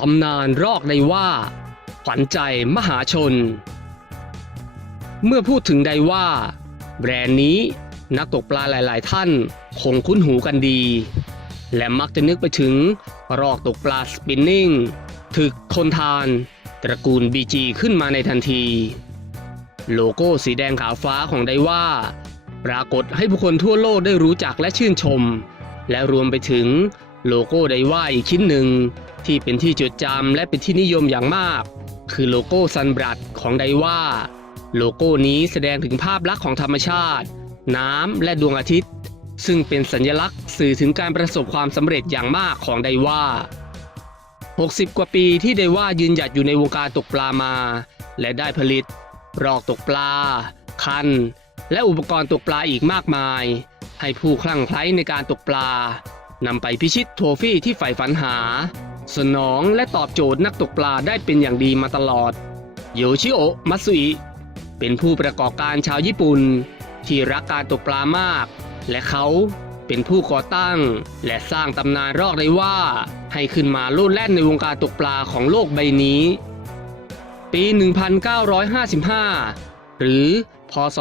ตำนานรอกไดว่า ขวัญใจมหาชน เมื่อพูดถึงไดว่า แบรนด์นี้นักตกปลาหลาย ๆ ท่านคงคุ้นหูกันดี และมักจะนึกไปถึงรอกตกปลาสปินนิ่งถึกทนทาน ตระกูล BG ขึ้นมาในทันที โลโก้สีแดงขาวฟ้าของไดว่า ปรากฏให้ผู้คนทั่วโลกได้รู้จักและชื่นชม และรวมไปถึง โลโก้ไดว่าอีกชิ้นหนึ่งที่เป็นที่จดจำและเป็นที่นิยมอย่างมาก คือโลโก้ซันบรัดของไดว่า โลโก้นี้แสดงถึงภาพลักษณ์ของธรรมชาติ น้ำและดวงอาทิตย์ ซึ่งเป็นสัญลักษณ์สื่อถึงการประสบความสำเร็จอย่างมากของไดว่า 60 กว่าปีที่ไดว่ายืนหยัดอยู่ในวงการตกปลามา และได้ผลิต รอกตกปลา คัน และอุปกรณ์ตกปลาอีกมากมาย ให้ผู้คลั่งไคล้ในการตกปลา นำไปพิชิตโทฟี่ที่ใฝ่ฝันหา สนองและตอบโจทย์นักตกปลาได้เป็นอย่างดีมาตลอด โยชิโอะมัตสุอิเป็นผู้ประกอบการชาวญี่ปุ่น ที่รักการตกปลามาก และเขาเป็นผู้ก่อตั้ง และสร้างตำนานรอกได้ว่า ให้ขึ้นมาโลดแล่นในวงการตกปลาของโลกใบนี้ ปี 1955 หรือ พศ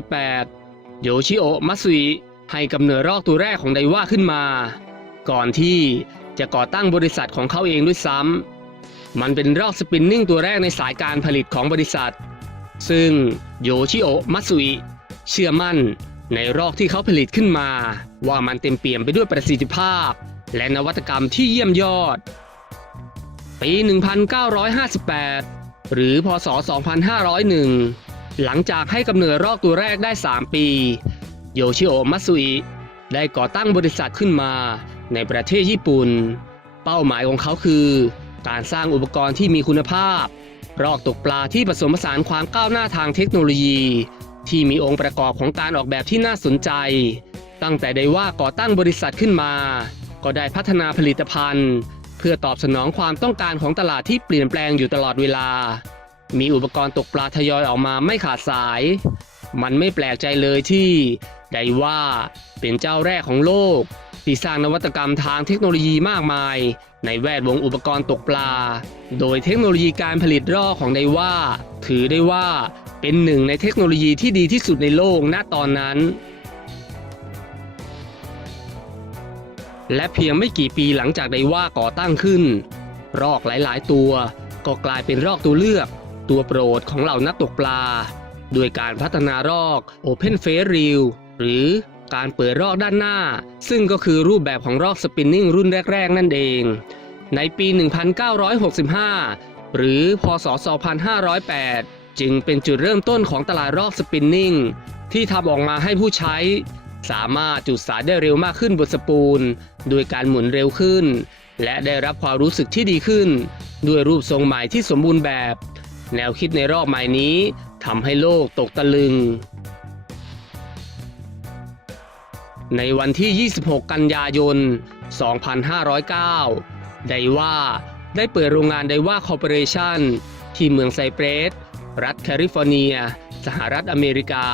2498 โยชิโอะมัตสุอิ ให้กำเนิดรอกตัวแรกของไดว่าขึ้นมา ก่อนที่จะก่อตั้งบริษัทของเขาเองด้วยซ้ำมันเป็นรอกสปินนิ่งตัวแรกในสายการผลิตของบริษัท ซึ่งโยชิโอะมัตสุอิเชื่อมั่นในรอกที่เขาผลิตขึ้นมา ว่ามันเต็มเปี่ยมไปด้วยประสิทธิภาพ และนวัตกรรมที่เยี่ยมยอด ปี 1958 หรือพศ 2501 หลังจากให้กำเนิดรอกตัวแรกได้ 3 ปี โยชิโอมัตสุอิได้ก่อตั้งบริษัทขึ้นมาในประเทศญี่ปุ่น เป้าหมายของเขาคือ การสร้างอุปกรณ์ที่มีคุณภาพ รอกตกปลาที่ผสมผสานความก้าวหน้าทางเทคโนโลยี ที่มีองค์ประกอบของการออกแบบที่น่าสนใจ ตั้งแต่ได้ว่าก่อตั้งบริษัทขึ้นมา ก็ได้พัฒนาผลิตภัณฑ์ เพื่อตอบสนองความต้องการของตลาดที่เปลี่ยนแปลงอยู่ตลอดเวลา มีอุปกรณ์ตกปลาทยอยออกมาไม่ขาดสาย มันไม่แปลกใจเลยที่ไดว่าเป็นเจ้าแรกของโลก ที่สร้างนวัตกรรมทางเทคโนโลยีมากมาย ในแวดวงอุปกรณ์ตกปลา โดยเทคโนโลยีการผลิตรอกของไดว่า ถือได้ว่าเป็นหนึ่งในเทคโนโลยีที่ดีที่สุดในโลกณตอนนั้น และเพียงไม่กี่ปีหลังจากไดว่าก่อตั้งขึ้น รอกหลายๆ ตัว ก็กลายเป็นรอกตัวเลือก ตัวโปรดของเหล่านักตกปลา โดยการพัฒนารอก Open Face Reel หรือการเปิดรอกด้านหน้า ซึ่งก็คือรูปแบบของรอกสปินนิ่งรุ่นแรก ๆ นั่นเอง ในปี 1965 หรือพศ 2508 จึงเป็นจุดเริ่มต้นของตลาดรอกสปินนิ่งที่ทำออกมาให้ผู้ใช้ สามารถจุดสายได้เร็วมากขึ้นบนสปูลโดยการหมุนเร็วขึ้น และได้รับความรู้สึกที่ดีขึ้น ด้วยรูปทรงใหม่ที่สมบูรณ์แบบ แนวคิดในรอบใหม่นี้ ทำให้โลกตกตะลึง ในวันที่ 26 กันยายน 2509 ไดว่าได้เปิดโรงงานไดว่าคอร์ปอเรชั่นที่เมืองไซเปรส รัฐแคลิฟอร์เนีย สหรัฐอเมริกา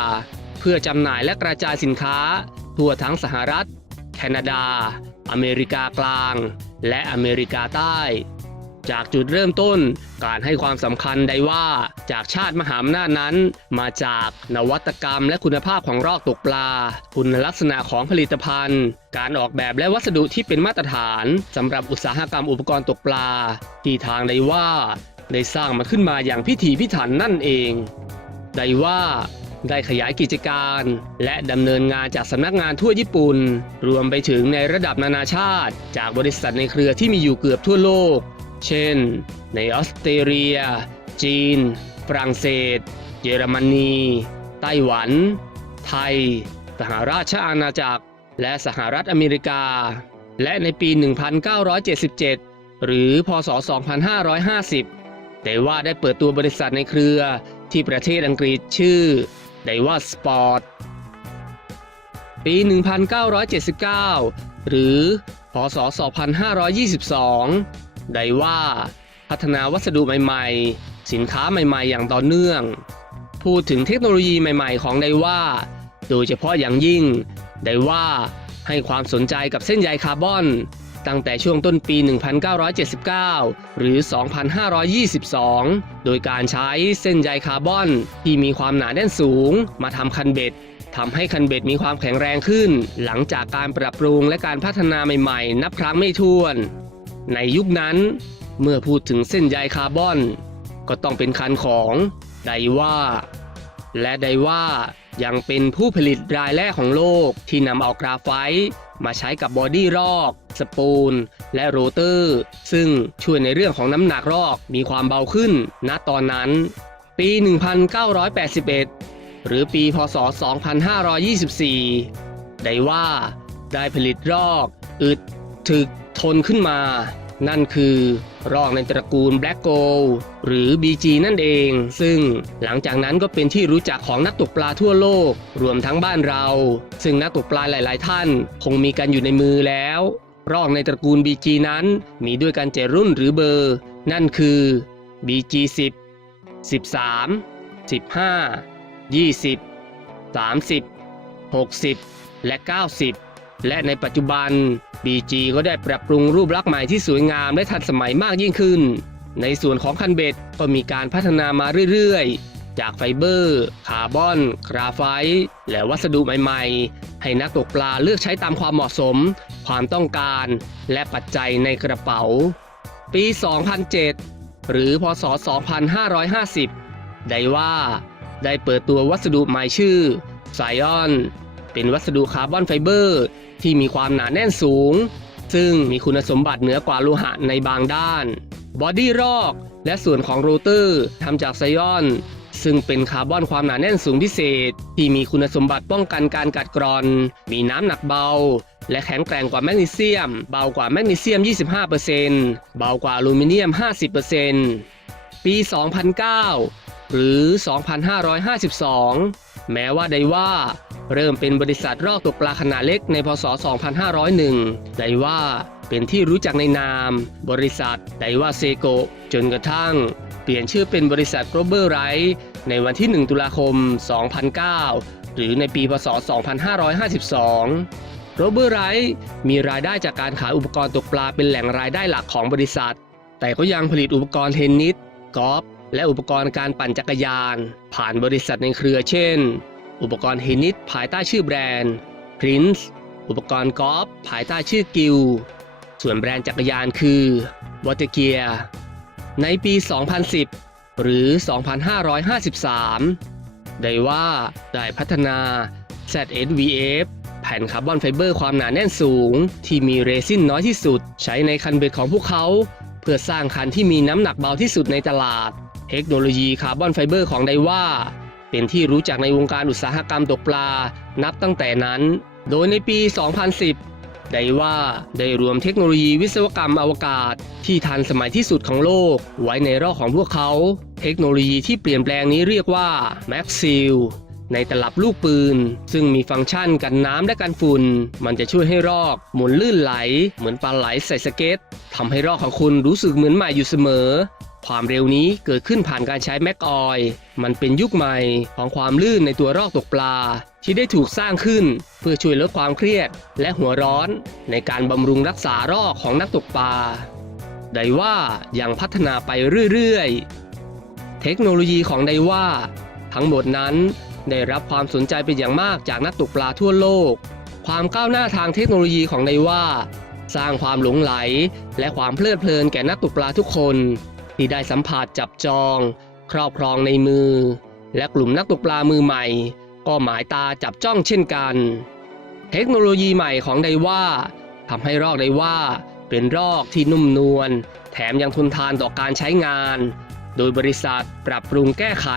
เพื่อจำหน่ายและกระจายสินค้า ทั่วทั้งสหรัฐ แคนาดา อเมริกากลาง และอเมริกาใต้ จากจุดเริ่มต้น การให้ความสำคัญได้ว่าจากชาติมหาอำนาจนั้น มาจากนวัตกรรมและคุณภาพของรอกตกปลา คุณลักษณะของผลิตภัณฑ์ การออกแบบและวัสดุที่เป็นมาตรฐานสำหรับอุตสาหกรรมอุปกรณ์ตกปลา ที่ทางได้ว่าได้สร้างมันขึ้นมาอย่างพิถีพิถันนั่นเองได้ว่าได้ขยายกิจการ และดำเนินงานจากสำนักงานทั่วญี่ปุ่น รวมไปถึงในระดับนานาชาติ จากบริษัทในเครือที่มีอยู่เกือบทั่วโลก เช่น ในออสเตรเลีย จีน ฝรั่งเศส เยอรมนี ไต้หวัน ไทย สหราชอาณาจักร และสหรัฐอเมริกา และในปี 1977 หรือ พศ 2550ได้ว่าได้เปิดตัวบริษัทในเครือที่ประเทศอังกฤษชื่อไดว่าสปอร์ตปี 1979 หรือ พศ 2522 ไดว่าพัฒนาวัสดุใหม่ๆ สินค้าใหม่ๆ อย่างต่อเนื่อง พูดถึงเทคโนโลยีใหม่ๆ ของไดว่าโดยเฉพาะอย่างยิ่ง ไดว่าให้ความสนใจกับเส้นใยคาร์บอน ตั้งแต่ช่วงต้นปี 1979 หรือ 2522 โดยการใช้เส้นใยคาร์บอนที่มีความหนาแน่นสูง มาทำคันเบ็ดทำให้คันเบ็ดมีความแข็งแรงขึ้น หลังจากการปรับปรุงและการพัฒนาใหม่ๆ นับครั้งไม่ถ้วน ในยุคนั้นเมื่อพูดถึงเส้นใยคาร์บอน ก็ต้องเป็นคันของไดว่าและไดว่ายังเป็นผู้ผลิตรายแรกของโลกที่นำเอากราไฟต์มาใช้กับบอดี้รอก สปูล และโรเตอร์ ซึ่งช่วยในเรื่องของน้ำหนักรอกมีความเบาขึ้น ณตอนนั้น ปี 1981 หรือปี พศ 2524 ไดว่าได้ผลิตรอก อึด ถึก ทนขึ้นมา นั่นคือรอกในตระกูล Black Gold หรือ BG นั่นเอง ซึ่งหลังจากนั้นก็เป็นที่รู้จักของนักตกปลาทั่วโลก รวมทั้งบ้านเรา ซึ่งนักตกปลาหลาย ๆ ท่าน คงมีกันอยู่ในมือแล้ว รอกในตระกูล BG นั้นมีด้วยกันเจรุ่นหรือเบอร์ นั่นคือ BG 10 13 15 20 30 60 และ 90 และในปัจจุบัน BG ก็ได้ปรับปรุงรูปลักษณ์ใหม่ที่สวยงามและทันสมัยมากยิ่งขึ้น ในส่วนของคันเบ็ดก็มีการพัฒนามาเรื่อยๆ จากไฟเบอร์ คาร์บอน กราไฟต์และวัสดุใหม่ๆ ให้นักตกปลาเลือกใช้ตามความเหมาะสม ความต้องการ และปัจจัยในกระเป๋า ปี 2007 หรือพศ 2550 ได้ว่า ได้เปิดตัววัสดุใหม่ชื่อไซออน เป็นวัสดุคาร์บอนไฟเบอร์ที่มีความหนาแน่นสูง ซึ่งมีคุณสมบัติเหนือกว่าโลหะในบางด้าน บอดี้รอกและส่วนของโรเตอร์ทำจากไซออน ซึ่งเป็นคาร์บอนความหนาแน่นสูงพิเศษ ที่มีคุณสมบัติป้องกันการกัดกร่อน มีน้ำหนักเบา และแข็งแกร่งกว่าแมกนีเซียม เบากว่าแมกนีเซียม 25%เบากว่าอลูมิเนียม 50%ปี 2009 หรือ 2552 แม้ว่าไดว่าเริ่มเป็นบริษัทรอกตกปลาขนาดเล็กในพศ 2501 ไดว่าเป็นที่รู้จักในนาม บริษัทไดว่าเซโกจนกระทั่ง เปลี่ยนชื่อเป็นบริษัท Global Right ในวันที่ 1 ตุลาคม 2009 หรือในปีพศ 2552โรเบอร์ไรท์มีรายได้จากการขายอุปกรณ์ตกปลาเป็นแหล่งรายได้หลักของบริษัท แต่ก็ยังผลิตอุปกรณ์เทนนิสกอล์ฟ และอุปกรณ์การปั่นจักรยาน ผ่านบริษัทในเครือเช่น อุปกรณ์เทนนิสภายใต้ชื่อแบรนด์ Prince อุปกรณ์กอล์ฟภายใต้ชื่อกิลส่วนแบรนด์จักรยานคือ w a t e r g e a r ในปี 2010 หรือ 2553 ได้ว่าได้พัฒนา ZSVF แผ่นคาร์บอนไฟเบอร์ความหนาแน่นสูง ที่มีเรซินน้อยที่สุด ใช้ในคันเบ็ดของพวกเขา เพื่อสร้างคันที่มีน้ำหนักเบาที่สุดในตลาด เทคโนโลยีคาร์บอนไฟเบอร์ของไดว่าเป็นที่รู้จักในวงการอุตสาหกรรมตกปลานับตั้งแต่นั้น โดยในปี 2010 ได้ว่าได้รวมเทคโนโลยีวิศวกรรมอวกาศ ที่ทันสมัยที่สุดของโลก ไว้ในรอกของพวกเขา เทคโนโลยีที่เปลี่ยนแปลงนี้เรียกว่า Max Seal ในตลับลูกปืน ซึ่งมีฟังก์ชันกันน้ำและกันฝุ่น มันจะช่วยให้รอกหมุนลื่นไหล เหมือนปลาไหลใส่สเก็ตทำให้รอกของคุณรู้สึกเหมือนใหม่อยู่เสมอ ความเร็วนี้เกิดขึ้นผ่านการใช้แม็กออยมันเป็นยุคใหม่ของความลื่นในตัวรอกตกปลา ที่ได้ถูกสร้างขึ้น เพื่อช่วยลดความเครียด และหัวร้อน ในการบำรุงรักษารอกของนักตกปลาไดว่ายังพัฒนาไปเรื่อยๆ เทคโนโลยีของไดว่าทั้งหมดนั้นได้รับความสนใจเป็นอย่างมากจากนักตกปลาทั่วโลก ความก้าวหน้าทางเทคโนโลยีของไดว่า สร้างความหลงไหล และความเพลิดเพลินแก่นักตกปลาทุกคน ที่ได้สัมผัสจับจอง ครอบครองในมือ และกลุ่มนักตกปลามือใหม่ ก็หมายตาจับจ้องเช่นกัน เทคโนโลยีใหม่ของไดว่าทำให้รอกไดว่าเป็นรอกที่นุ่มนวลแถมยังทนทานต่อการใช้งาน โดยบริษัทปรับปรุงแก้ไข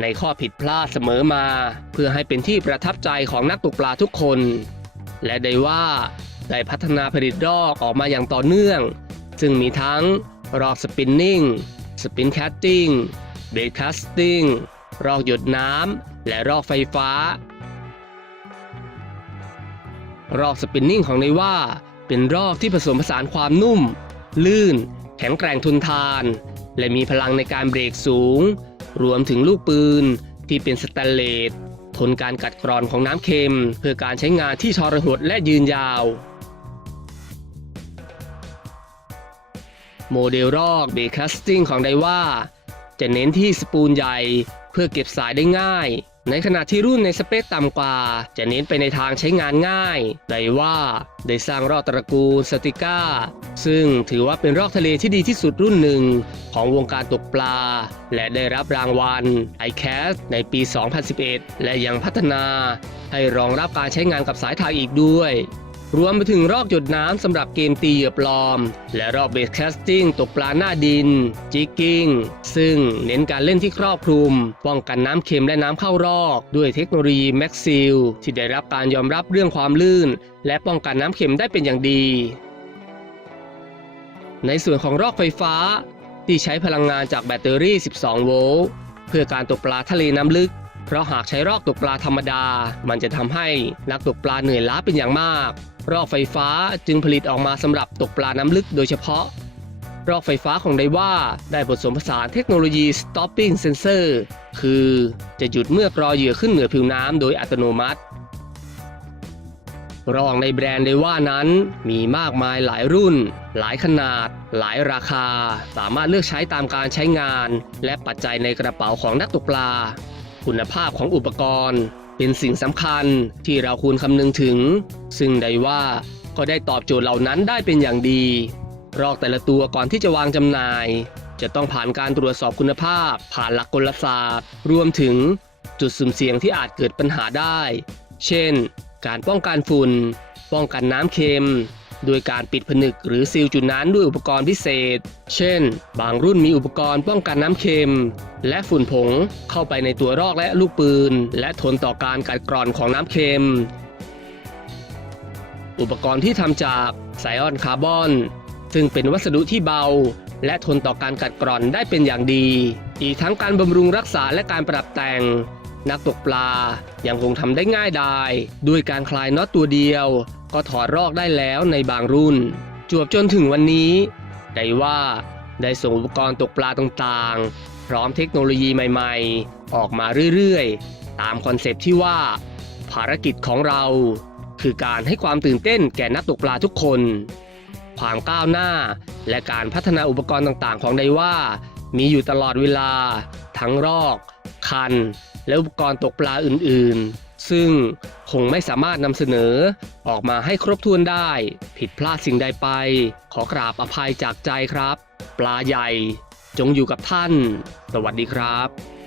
ในข้อผิดพลาดเสมอมา เพื่อให้เป็นที่ประทับใจของนักตกปลาทุกคน และไดว่าได้พัฒนาผลิตรอกออกมาอย่างต่อเนื่อง ซึ่งมีทั้ง รอกสปินนิ่ง สปินแคสติ้งเบรดคัสติ้งรอกหยดน้ำ และรอกไฟฟ้า รอกสปินนิ่งของในว่าเป็นรอกที่ผสมผสานความนุ่ม ลื่น แข็งแกร่งทนทาน และมีพลังในการเบรกสูง รวมถึงลูกปืนที่เป็นสแตนเลสทนการกัดกร่อนของน้ำเค็ม เพื่อการใช้งานที่ทรหดและยืนยาว โมเดลรอกเบคัสติ้งของไดว่าจะเน้นที่สปูลใหญ่เพื่อเก็บสายได้ง่าย ในขณะที่รุ่นในสเปคต่ำกว่า จะเน้นไปในทางใช้งานง่ายไดว่าได้สร้างรอกตระกูลสติก้า ซึ่งถือว่าเป็นรอกทะเลที่ดีที่สุดรุ่นหนึ่งของวงการตกปลา และได้รับรางวัล ICAST ในปี 2011 และยังพัฒนาให้รองรับการใช้งานกับสายทางอีกด้วย รวมไปถึงรอกหยดน้ำสำหรับเกมตีเหยื่อปลอม และรอกเบสแคสติ้งตกปลาหน้าดิน จิกกิ้ง ซึ่งเน้นการเล่นที่ครอบคลุม ป้องกันน้ำเค็มและน้ำเข้ารอก ด้วยเทคโนโลยีแม็กซิลที่ได้รับการยอมรับเรื่องความลื่น และป้องกันน้ำเค็มได้เป็นอย่างดี ในส่วนของรอกไฟฟ้า ที่ใช้พลังงานจากแบตเตอรี่ 12 โวลต์เพื่อการตกปลาทะเลน้ำลึก เพราะหากใช้รอกตกปลาธรรมดา มันจะทำให้นักตกปลาเหนื่อยล้าเป็นอย่างมาก รอกไฟฟ้าจึงผลิตออกมาสำหรับตกปลาน้ำลึกโดยเฉพาะ รอกไฟฟ้าของไดว่าได้ผสมผสานเทคโนโลยี stopping sensor คือจะหยุดเมื่อกรอเหยื่อขึ้นเหนือผิวน้ำโดยอัตโนมัติรองในแบรนด์ไดว่านั้นมีมากมายหลายรุ่น หลายขนาด หลายราคา สามารถเลือกใช้ตามการใช้งาน และปัจจัยในกระเป๋าของนักตกปลา คุณภาพของอุปกรณ์ เป็นสิ่งสำคัญที่เราควรคำนึงถึง ซึ่งไดว่าก็ได้ตอบโจทย์เหล่านั้นได้เป็นอย่างดี รอกแต่ละตัวก่อนที่จะวางจำหน่าย จะต้องผ่านการตรวจสอบคุณภาพ ผ่านหลักกลศาสตร์ รวมถึงจุดสุ่มเสี่ยงที่อาจเกิดปัญหาได้ เช่น การป้องกันฝุ่น ป้องกันน้ำเค็ม โดยการปิดผนึกหรือซีลจุดนั้นด้วยอุปกรณ์พิเศษ เช่น บางรุ่นมีอุปกรณ์ป้องกันน้ำเค็ม และฝุ่นผงเข้าไปในตัวรอกและลูกปืน และทนต่อการกัดกร่อนของน้ำเค็ม อุปกรณ์ที่ทำจากไซออนคาร์บอน ซึ่งเป็นวัสดุที่เบา และทนต่อการกัดกร่อนได้เป็นอย่างดี อีกทั้งการบำรุงรักษาและการปรับแต่ง นักตกปลายังคงทำได้ง่ายดายด้วยการคลายน็อตตัวเดียว ก็ถอดรอกได้แล้วในบางรุ่น จวบจนถึงวันนี้ ได้ว่าได้ส่งอุปกรณ์ตกปลาต่างๆ พร้อมเทคโนโลยีใหม่ๆ ออกมาเรื่อยๆ ตามคอนเซปที่ว่า ภารกิจของเรา คือการให้ความตื่นเต้นแก่นักตกปลาทุกคน ความก้าวหน้าและการพัฒนาอุปกรณ์ต่างๆ ของไดว่า มีอยู่ตลอดเวลา ทั้งรอก คัน และอุปกรณ์ตกปลาอื่นๆ ซึ่งคงไม่สามารถนำเสนอออกมาให้ครบถ้วนได้ ผิดพลาดสิ่งใดไป ขอกราบอภัยจากใจครับ ปลาใหญ่ จงอยู่กับท่าน สวัสดีครับ